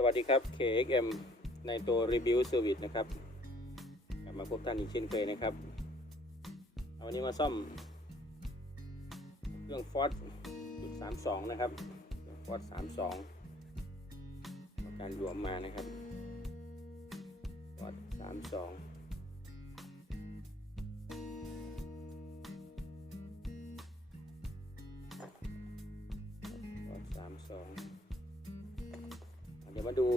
สวัสดีครับ KXM ในตัว Review Service นะครับกลับมาพบท่านอีกเช่นเคยนะครับวันนี้มาซ่อมเครื่อง Ford 32นะครับ Ford 32การรวมมานะครับ Ford 32เดี๋ยวมาดู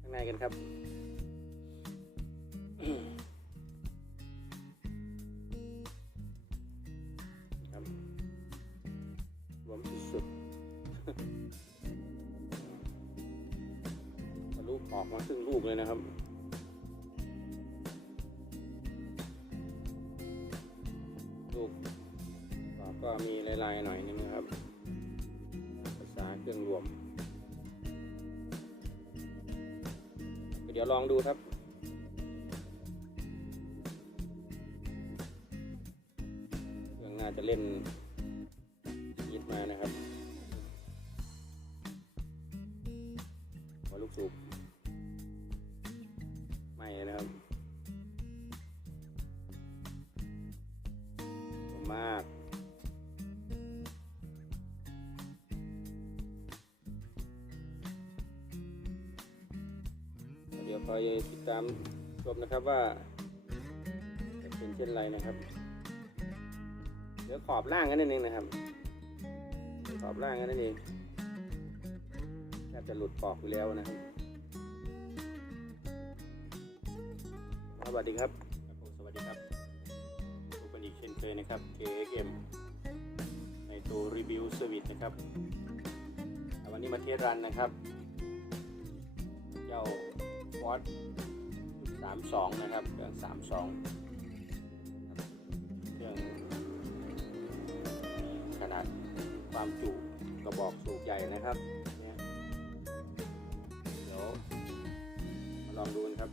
ข้างในกันครับรวมสุดทะลุออกมาครึ่งลูกเลยนะครับลูกก็มีลายๆหน่อยนึงนะครับภาษาเครื่องรวมเดี๋ยวลองดูครับเครื่องน่าจะเล่นยิดมานะครับหัวลูกสูบไม่นะครับมากเดี๋ยวคอยติดตามชมนะครับว่าจะเป็นเช่นไรนะครับเดี๋ยวขอบล่างกันนิดนึงนะครับขอบล่างกันนั่นเองน่าจะหลุดปอกไปแล้วนะครับสวัสดีครับสวัสดีครับพบกันอีกเช่นเคยนะครับ KXM ในตัว Review Service นะครับวันนี้มาเทสรันนะครับเจ้าFord 32นะครับเครื่อง32เครื่องขนาดความจุกระบอกสูบใหญ่นะครับเนี่ยเดี๋ยวมาลองดูกันครับ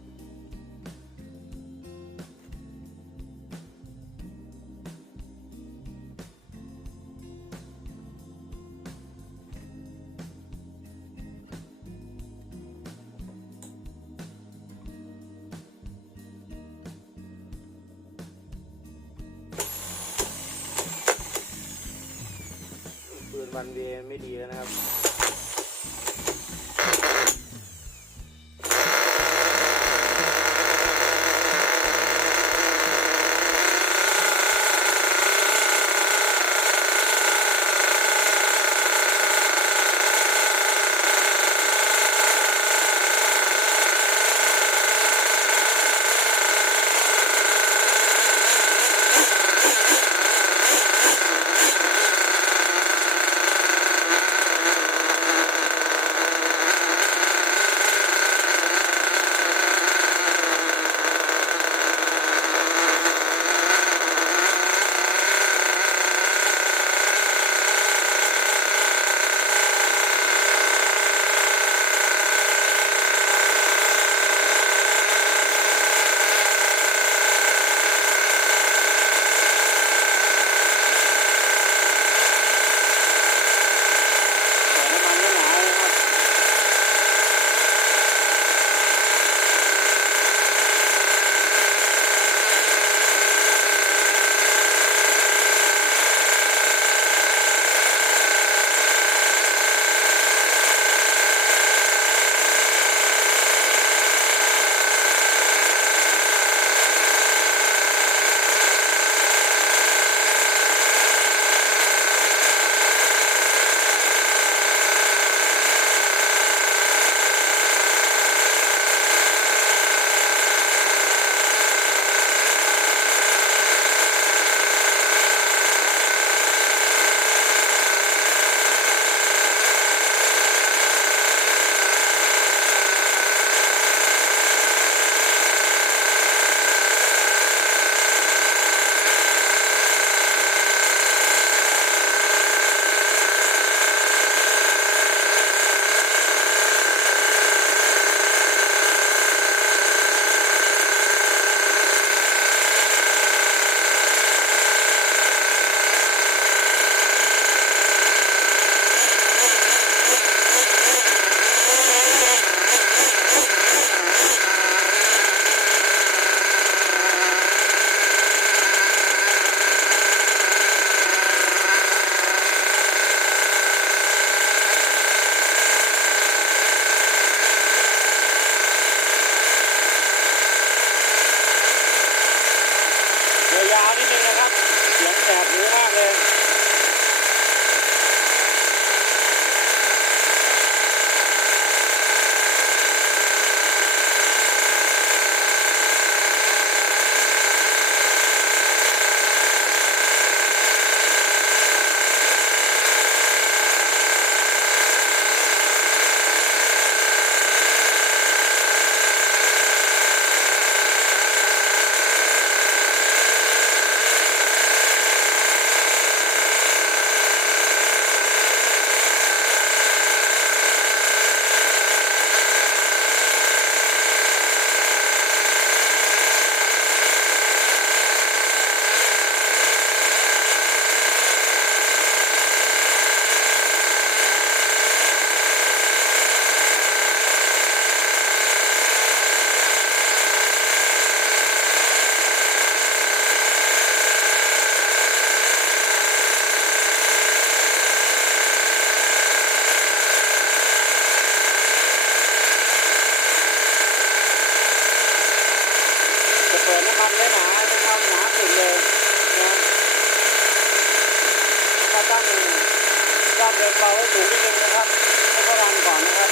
ปืนวันเวไม่ดีแล้วนะครับ ไม่หนานะครับหนาสุดเลยนะก็ตั้งเบรกเบาให้สูงนิดนึงนะครับแล้วก็รันก่อนนะครับ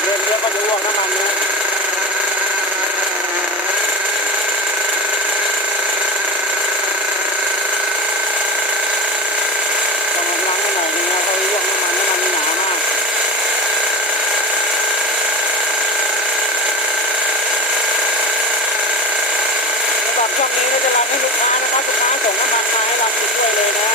เดี๋ยวก็จะอ้วกน้ำมันนะต้องล้างให้หน่อยนึงนะเพราะอ้วกน้ำมันหนามากสำหรับช่องนี้เราจะรันให้ลูกค้านะครับลูกค้าส่งน้ำมันมาให้เรากินด้วยเลยนะ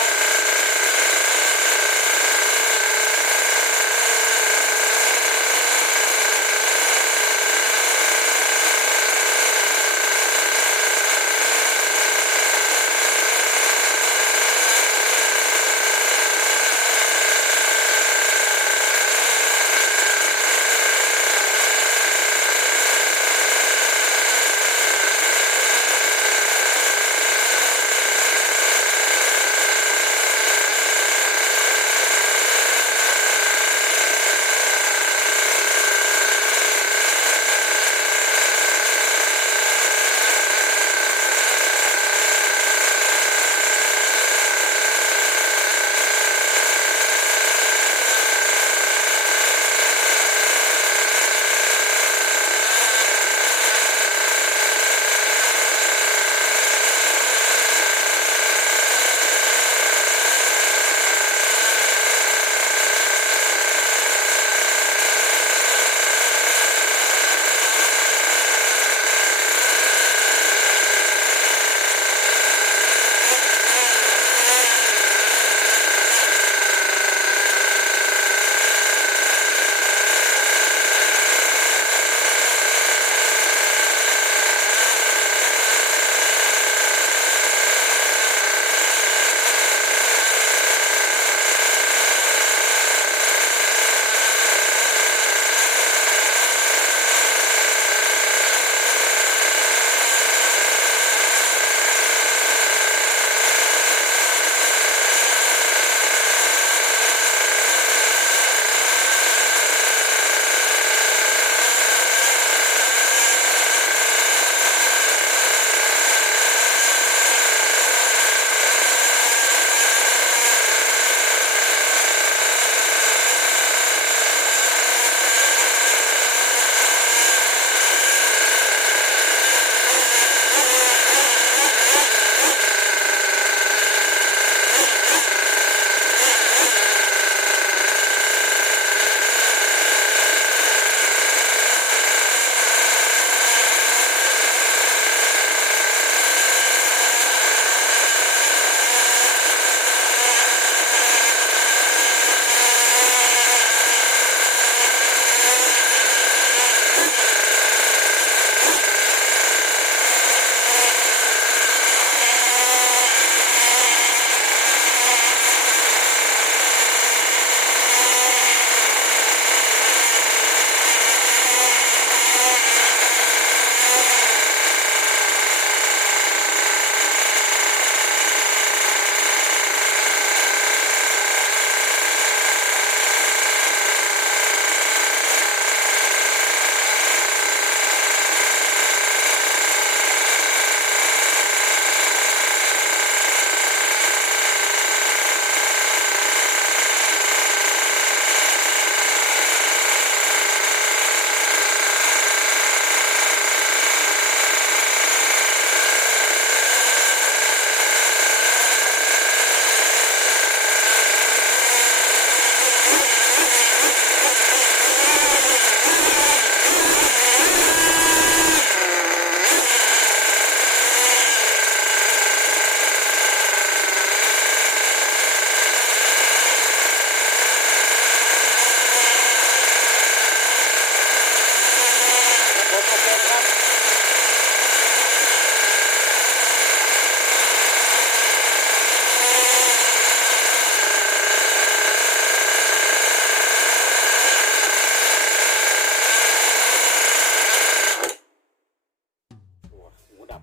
งครับ โอ้หูดับ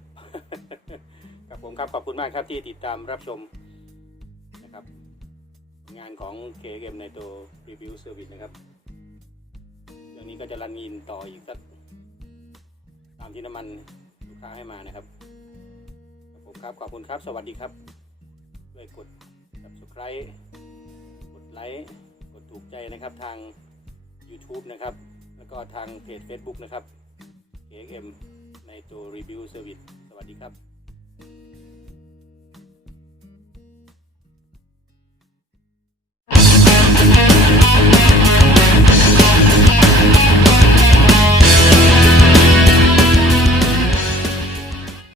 ครับผมครับขอบคุณมากครับที่ติดตามรับชมนะครับงานของ KM ในตัว Review Service นะครับเรื่องนี้ก็จะรันอินต่ออีกสักตามที่น้ำมันลูกค้าให้มานะครับครับผมครับขอบคุณครับสวัสดีครับด้วยกด Subscribe กดไลค์กดถูกใจนะครับทาง YouTube นะครับแล้วก็ทางเพจ Facebook นะครับ KM ในตัว Review Service สวัสดีครับ